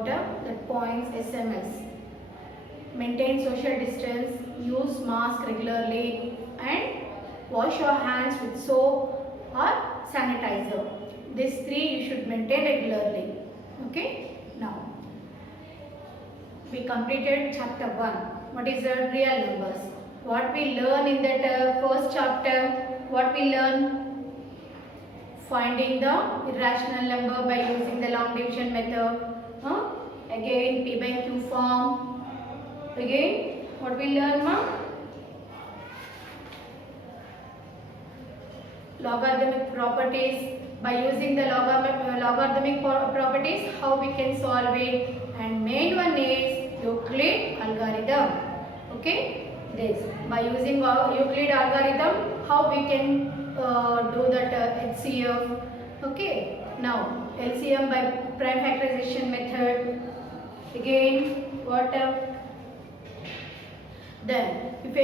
about the points SMS. Maintain social distance, use mask regularly and wash your hands with soap or sanitizer. These three you should maintain regularly. Okay. Now we completed chapter 1. What is the real numbers? What we learn in that first chapter? What we learn? Finding the irrational number by using the long division method. Again P by Q form. Again what we learn, ma? Logarithmic properties. By using the logarithmic properties, how we can solve it. And main one is Euclid algorithm. Okay, this by using Euclid algorithm, how we can do that HCF. Okay, now LCM by prime factorization method. Again, what? Then, if a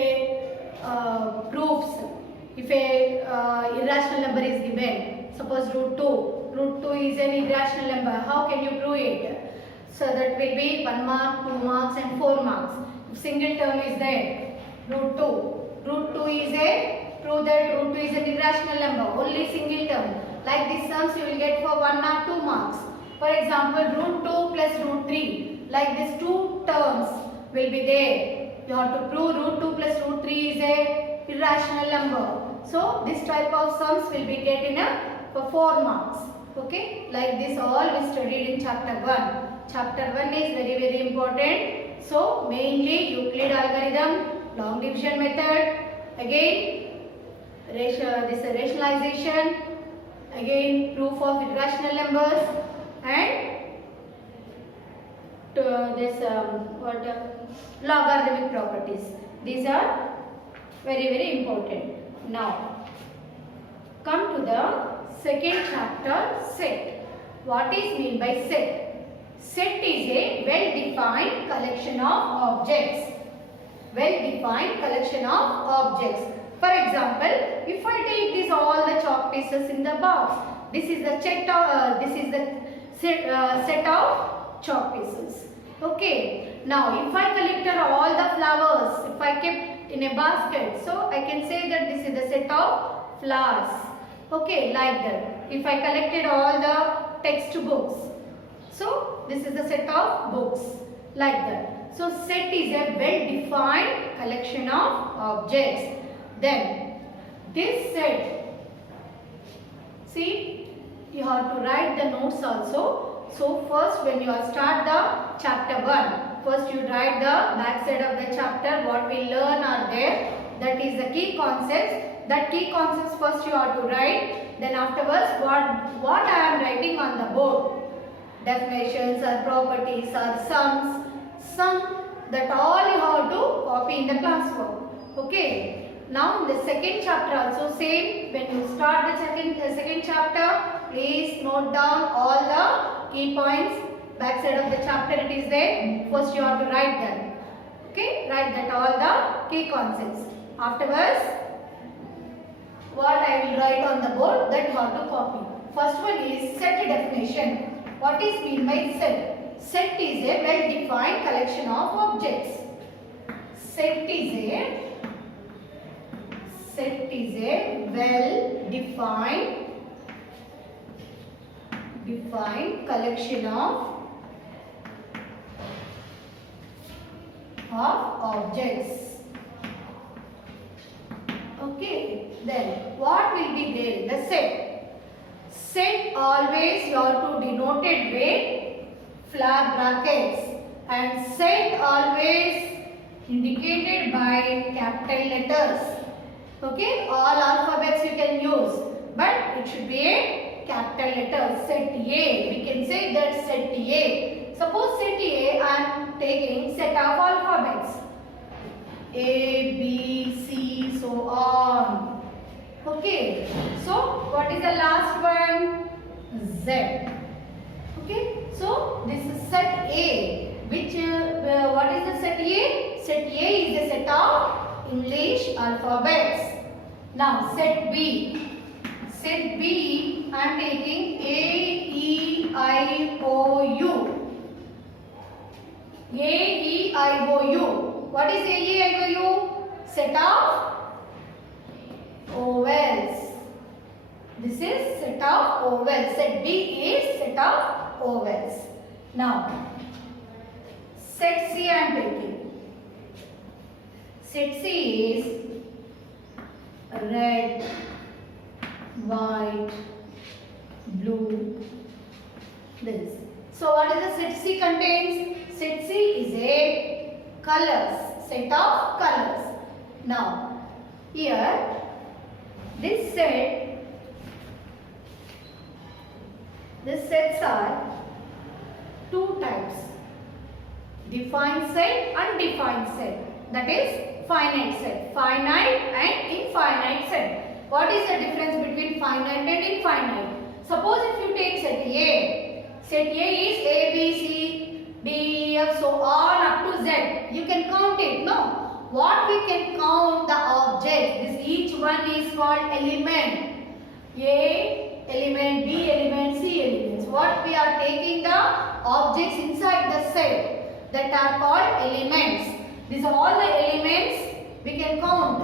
proofs, if a irrational number is given, suppose root 2 is an irrational number. How can you prove it? So that will be 1 mark, 2 marks, and 4 marks. If single term is there, root 2 is a prove that root 2 is an irrational number, only single term. Like these sums you will get for 1 or 2 marks. For example, root 2 plus root 3, like these two terms will be there. You have to prove root 2 plus root 3 is a irrational number. So this type of sums will be getting for 4 marks. Okay, like this all we studied in chapter 1. Chapter 1 is very important. So mainly Euclid algorithm, long division method, again this rationalization, again proof of irrational numbers, and this logarithmic properties. These are very important. Now come to the second chapter, set. What is mean by set? Set is a well-defined collection of objects. Well-defined collection of objects. For example, if I take these all the chalk pieces in the box, this is the set of chalk pieces. Okay. Now, if I collected all the flowers, if I kept in a basket, so I can say that this is the set of flowers. Okay, like that. If I collected all the textbooks, so this is the set of books, like that. So set is a well-defined collection of objects. Then this set, see, you have to write the notes also. So first when you start the chapter 1, first you write the back side of the chapter, what we learn are there. That is the key concepts. That key concepts first you have to write. Then afterwards what I am writing on the board. Definitions or properties or sums. That all you have to copy in the classwork. Okay. Now the second chapter also same. When you start the second chapter, please note down all the key points. Back side of the chapter it is there. First you have to write them. Okay, write that all the key concepts. Afterwards, what I will write on the board, that you have to copy. First one is set definition. What is mean by set? Set is a well-defined collection of objects. Set is a well-defined collection of objects. Okay, then what will be there in the set? Set always you have to denote it with flag brackets, and set always indicated by capital letters. Okay, all alphabets you can use, but it should be a capital letter. Set A, we can say that set A. Suppose set A, I am taking set of alphabets A, B, C, so on. Okay, so what is the last one? Z. Okay, so this is set A. Which what is the set A? Set A is the set of English alphabets. Now set B. Set B, I am taking A, E, I, O, U. A-E-I-O-U. What is A-E-I-O-U? Set of ovals. This is set of ovals. Set B is set of ovals. Now, set C I am taking. Set C is red, white, blue, this. So what is the set C contains? Set C is a colors, set of colors. Now, here this sets are two types, defined set, undefined set. That is finite set, finite and infinite set. What is the difference between finite and infinite? Suppose if you take set A is A, B, C, D, E, F, so on up to Z. You can count it, no? What we can count the objects. This each one is called element. A element, B element, C elements. What we are taking the objects inside the set that are called elements. These are all the elements we can count.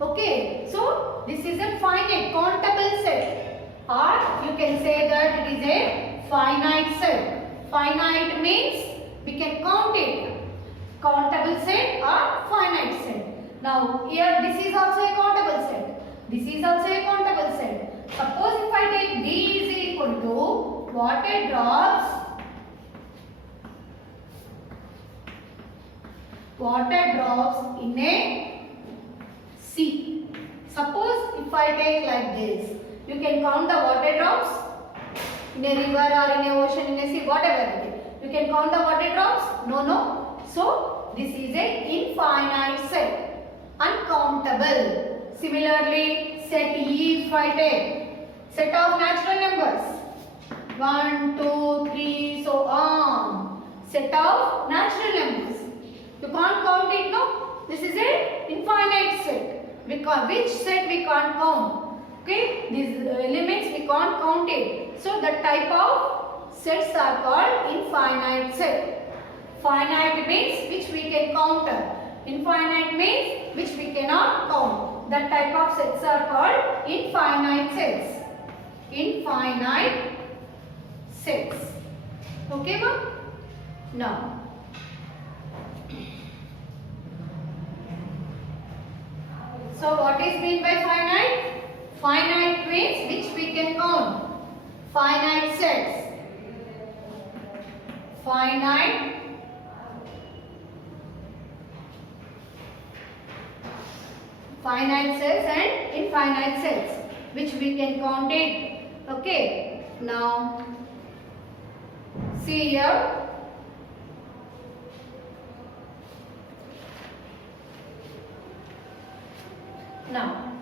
Okay, so this is a finite countable set, or you can say that it is a finite set. Finite means we can count it. Countable set or finite set. Now here this is also a countable set. This is also a countable set. Suppose if I take D is equal to water drops in a sea. Suppose if I take like this, you can count the water drops in a river or in a ocean, in a sea, whatever it is. You can count the water drops? No. So this is a infinite set, uncountable. Similarly, set E if I take set of natural numbers 1, 2, 3, so on. Set of natural numbers. You can't count it, no? This is a infinite set. Which set we can't count? Okay, these elements we can't count it. So that type of sets are called infinite set. Finite means which we can count. Infinite means which we cannot count. That type of sets are called infinite sets. Infinite sets. Okay, ma'am? Now, so what is meant by finite? Finite means which we can count. Finite sets. Finite sets and infinite sets which we can count it. Okay. Now see here. Now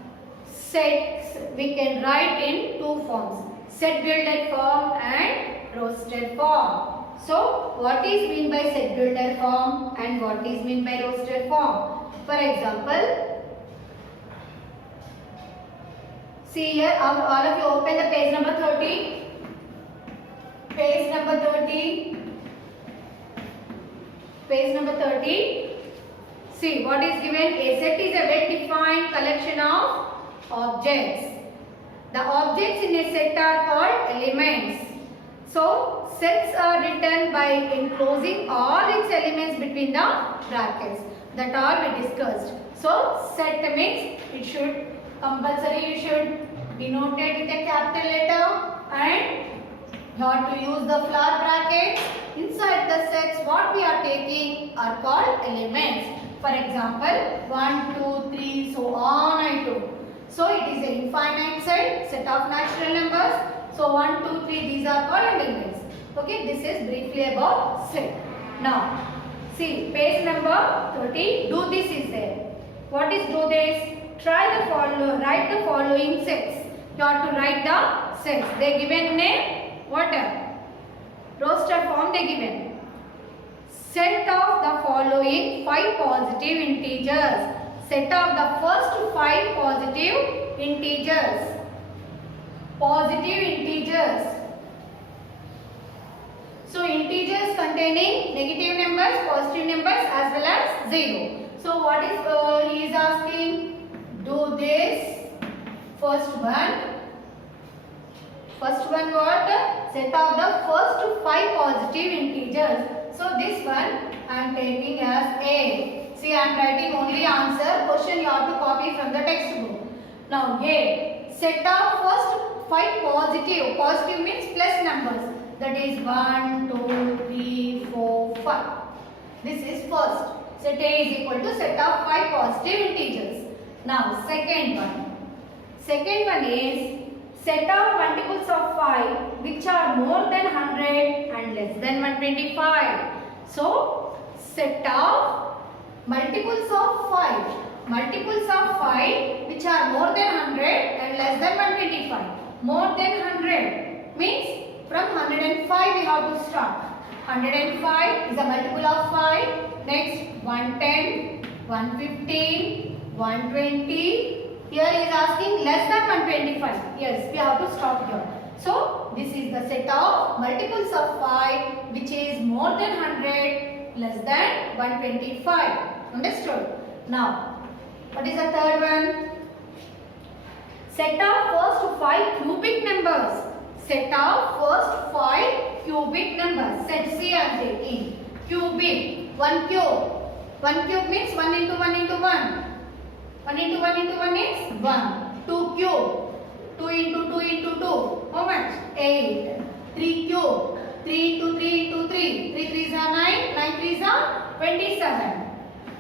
sets we can write in two forms, set builder form and roster form. So what is meant by set builder form and what is meant by roster form? For example, see here, all of you open the page number 30. Page number 30. Page number 30. See what is given. A set is a well-defined collection of objects. The objects in a set are called elements. So sets are written by enclosing all its elements between the brackets. That all we discussed. So set means it should compulsory you should denote it with a capital letter and you have to use the flower brackets. Inside the sets what we are taking are called elements. For example, 1, 2, 3, so on and 2. So it is an infinite set of natural numbers. So 1, 2, 3, these are called elements. Okay, this is briefly about set. Now, see page number 30. Do this is there. What is do this? Write the following sets. You have to write the sets. They given name what? Roster form they given. Set of the following 5 positive integers. Set of the first 5 positive integers. Positive integers. So integers containing negative numbers, well as 0. So what is he is asking? Do this first one. First one what? Set of the first 5 positive integers. So this one I am taking as A. See, I am writing only answer. Question you have to copy from the textbook. Now A. Set of first 5 positive. Positive means plus numbers. That is 1, 2, 3, 4, 5. This is first. Set A is equal to set of 5 positive integers. Now second one. Second one is set of multiples of 5 which are more than 100 and less than 125. So set of multiples of 5. Multiples of 5 which are more than 100 and less than 125. More than 100 means from 105 we have to start. 105 is a multiple of 5. Next 110, 115, 120. Here he is asking less than 125. Yes, we have to stop here. So this is the set of multiples of 5 which is more than 100, less than 125. Understood? Now, what is the third one? Set of first 5 cubic numbers. Set of first 5 cubic numbers. Set C I am taking. Cubic. 1 cube. 1 cube means 1 into 1 into 1. 1 into 1 into 1 is 1. 2 cube. 2 into 2 into 2. How much? 8. 3 cube. 3 into 3 into 3. 3 3s are 9. 9 3s are 27.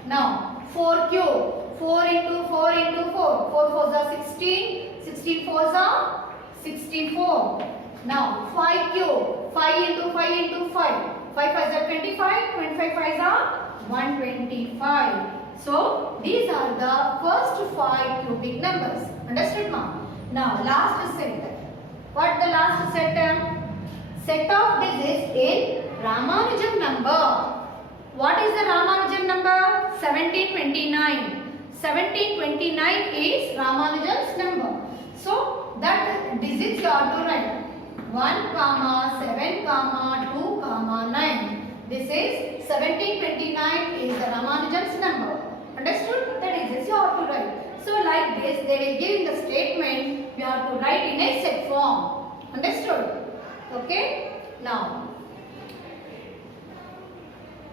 Now 4 cube. 4 into 4 into 4. 4 4s are 16. 16 4s are 64. Now 5 cube. 5 into 5 into 5. 5 5s are 25. 25 5s are 125. So these are the first 5 cubic numbers. Understood, ma'am? Now last set. What the last set? Set of digits in Ramanujan number. What is the Ramanujan number? 1729. 1729 is Ramanujan's number. So that digits you have to write 1, 7, 2, 9. This is 1729 is the Ramanujan's number. Understood? The digits you have to write. So like this, they will give in the statement, you have to write in a set form. Understood? Okay? Now,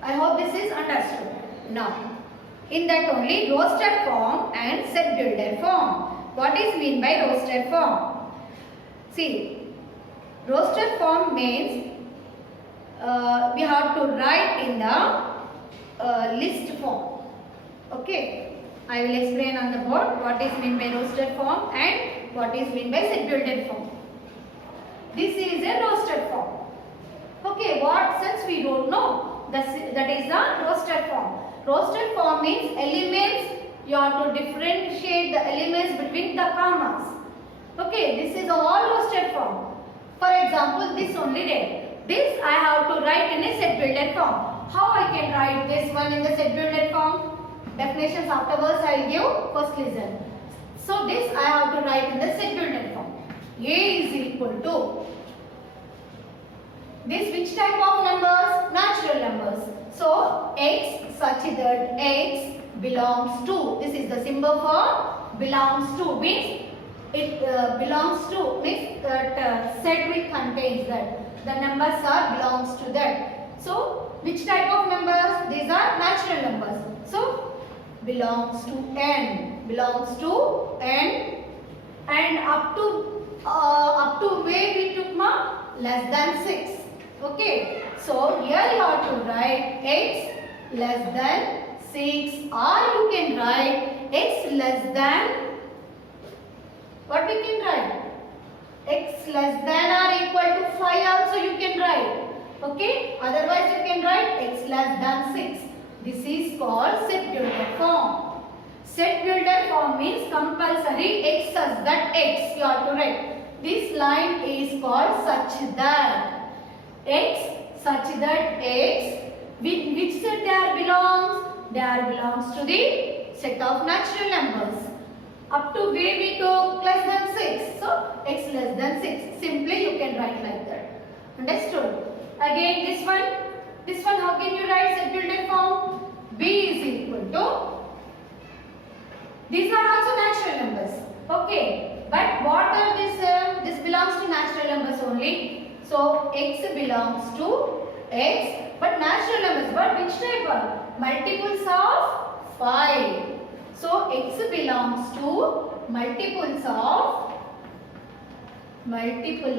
I hope this is understood. Now, in that only roster form and set builder form. What is mean by roster form? See, roster form means we have to write in the list form. Okay. I will explain on the board what is meant by roster form and what is meant by set builder form. This is a roster form. Okay, what sense we don't know. That is the roster form. Roster form means elements. You have to differentiate the elements between the commas. Okay, this is all roster form. For example, this only there. This I have to write in a set builder form. How I can write this one in the set builder form? Definitions afterwards I will give. First listen. So this I have to write in the set builder form. A is equal to this which type of numbers? Natural numbers. So x such that x belongs to. This is the symbol for belongs to. Means it belongs to. Means that set which contains that. The numbers are belongs to that. So which type of numbers? These are natural numbers. So belongs to n, belongs to n, and up to where we took mark? Less than 6. Okay, so here you have to write x less than 6, or you can write x less than, what we can write? X less than or equal to 5 also you can write. Okay, otherwise you can write x less than 6. This is called set builder form. Set builder form means compulsory x such that x you have to write. This line is called such that x such that x. Which set there belongs? There belongs to the set of natural numbers. Up to where we took less than 6. So x less than 6. Simply you can write like that. Understood? Again this one how can you write set builder form? B to, these are also natural numbers. Okay, but what are this? This belongs to natural numbers only. So x belongs to x, but natural numbers. But which type are? Multiples of 5. So x belongs to multiple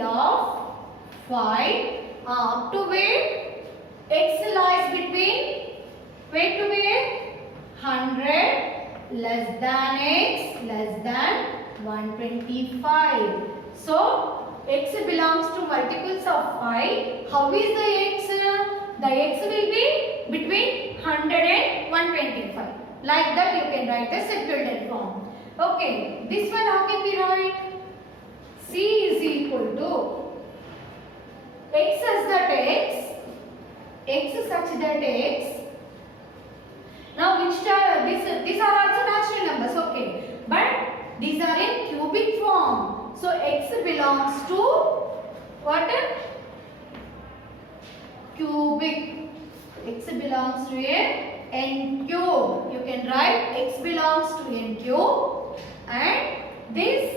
of 5. Up to where? X lies between where to where? 100 less than x less than 125. So x belongs to multiples of 5. How is the x? The x will be between 100 and 125. Like that you can write the set builder form. Okay, this one how can we write? C is equal to x such that x. Now which these are also natural numbers, okay, but these are in cubic form. So x belongs to what? Cubic. X belongs to a n cube. You can write x belongs to n cube, and these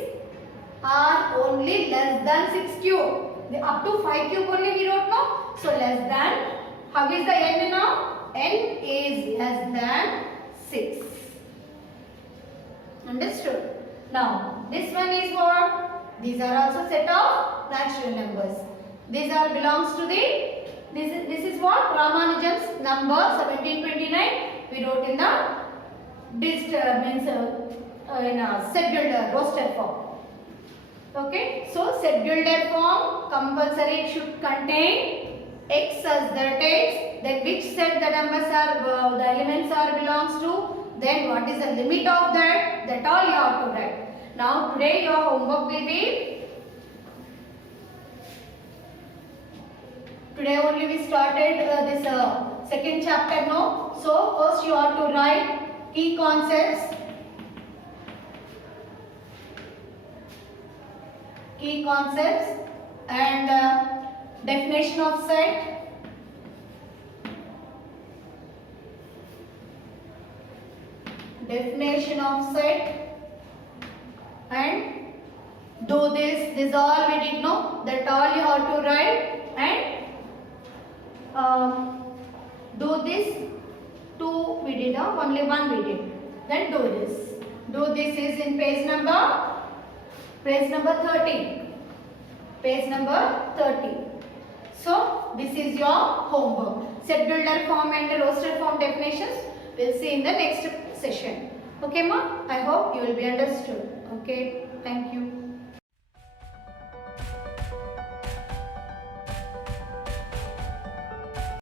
are only less than 6 cube. Up to 5 cube only we wrote, no? So less than. How is the n now? N is less than 6. Understood? Now this one is what? These are also set of natural numbers. These are belongs to the, this is what? Ramanujan's number 1729. We wrote in the in a set builder roster form. Okay, so set builder form compulsory it should contain x as that x, then which set the numbers are, the elements are belongs to, then what is the limit of that all you have to write. Now today your homework will be, today only we started this second chapter now. So first you have to write key concepts, and definition of set, and do this all we did know, that all you have to write, and do this 2 we did, only 1 we did, then do this is in page number 30. So this is your homework. Set builder form and roster form definitions we'll see in the next session. Okay ma, I hope you will be understood. Okay, thank you.